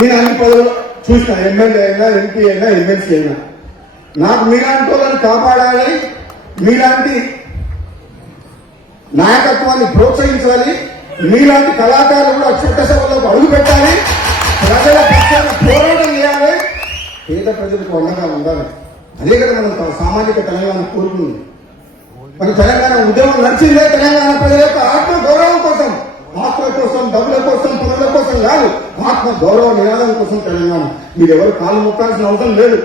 నేను అన్ని పదవులు చూసిన, ఎమ్మెల్యే అయినా, ఎంపీ అయినా, ఎమ్మెల్సీ అయినా. నాకు మీలాంటి వాళ్ళని కాపాడాలి, మీలాంటి నాయకత్వాన్ని ప్రోత్సహించాలి, మీలాంటి కళాకారులు కూడా చట్టసభలకు అడుగు పెట్టాలి, ప్రజల పక్షాన పోరాటం చేయాలి, పేద ప్రజలకు అండగా ఉండాలి. అదే కదా మనం సామాజిక తెలంగాణ కోరుకుంది. మన తెలంగాణ ఉద్యమం నడిచిందే తెలంగాణ ప్రజల యొక్క ఆత్మ గౌరవం కోసం, ఆత్మ కోసం, డబ్బుల కోసం, పనుల కోసం కాదు, ఆత్మ గౌరవ నినాదం కోసం తెలంగాణ. మీరెవరు కాళ్ళు మొక్కాల్సిన అవసరం లేదు,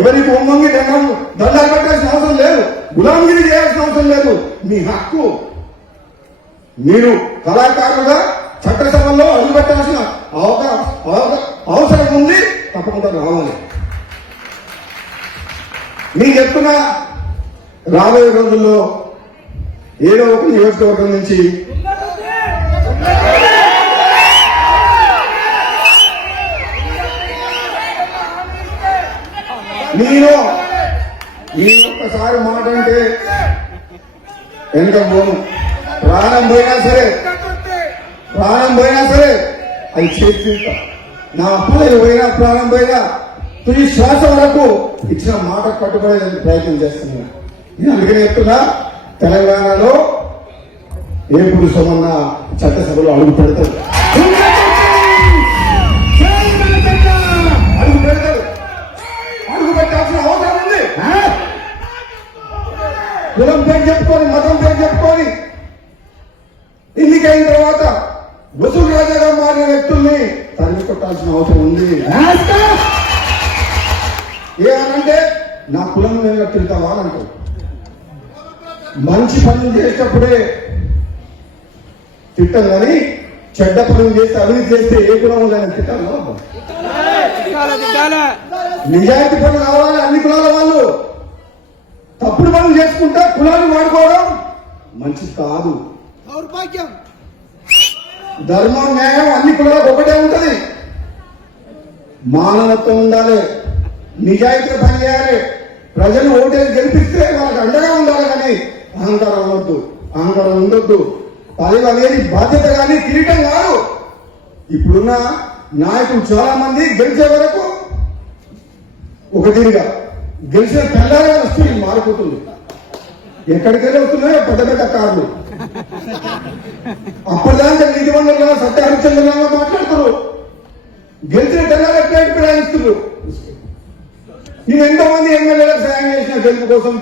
ఎవరికి ఒమ్మంగి దండాలు పెట్టాల్సిన అవసరం లేదు, గులాంగిరి చేయాల్సిన అవసరం లేదు. మీ హక్కు. మీరు కళాకారులుగా చట్టసభల్లో అడుగుపెట్టాల్సిన అవసరం ఉంది, తప్పకుండా రావాలి. నేను చెప్తున్నా, రాబోయే రోజుల్లో ఏదో ఒక నియోజకవర్గం నుంచి నేను ఒక్కసారి మాట అంటే వెనక పోను. ప్రాణం పోయినా సరే అది చేతి నా అప్పులు పోయినా, ప్రాణం పోయినా, తుది శ్వాస వరకు ఇచ్చిన మాట కట్టుబడేందుకు ప్రయత్నం చేస్తున్నాను. నేను అందుకని చెప్తున్నా, తెలంగాణలో ఏ పురుషమన్నా చట్టసభలో అడుగు పెడతారు, అడుగు పెట్టాల్సిన అవసరం ఉంది. కులం పేరు చెప్పుకొని, మతం పేరు చెప్పుకొని ఎన్నికైన తర్వాత వసూలు రాజాగా మారిన వ్యక్తుల్ని తరిమి కొట్టాల్సిన అవసరం ఉంది. ఏమనంటే నా కులం నేను తింటావా అని అంటారు. మంచి పనులు చేసేటప్పుడే తిట్టం కానీ చెడ్డ పనులు చేస్తే, అవినీతి చేస్తే ఏ కులం ఉందని తిట్టాను. నిజాయితీ పనులు కావాలి అన్ని కులాల వాళ్ళు. తప్పుడు పనులు చేసుకుంటే కులాన్ని వాడుకోవడం మంచిది కాదు. ధర్మం, న్యాయం అన్ని కులాలకు ఒకటే ఉంటది. మానవత్వం ఉండాలి, నిజాయితీగా పనిచేయాలి, ప్రజలు ఓటేసి గెలిపిస్తే వాళ్ళకి అండగా ఉండాలి. కానీ అహంకారం ఉండొద్దు, అహంకారం ఉండొద్దు. పదవి అనేది బాధ్యత కానీ కిరీటం కాదు. ఇప్పుడున్న నాయకులు చాలా మంది గెలిచే వరకు ఒక తీరుగా, గెలిచిన తెల్లారే వస్తువు మారిపోతుంది. ఎక్కడికెళ్ళి వస్తున్నాయో పెద్ద పెద్ద కార్లు. అప్పటిదాకా నీతి వనరులుగా సత్యహరిచంద్రంగా మాట్లాడుతున్నారు, గెలిచిన తెల్లారే ప్లేట్ ప్రయాణిస్తున్నారు. నేను ఎంతో మంది ఎమ్మెల్యేలకు సాయం చేసిన గెలుపు కోసం.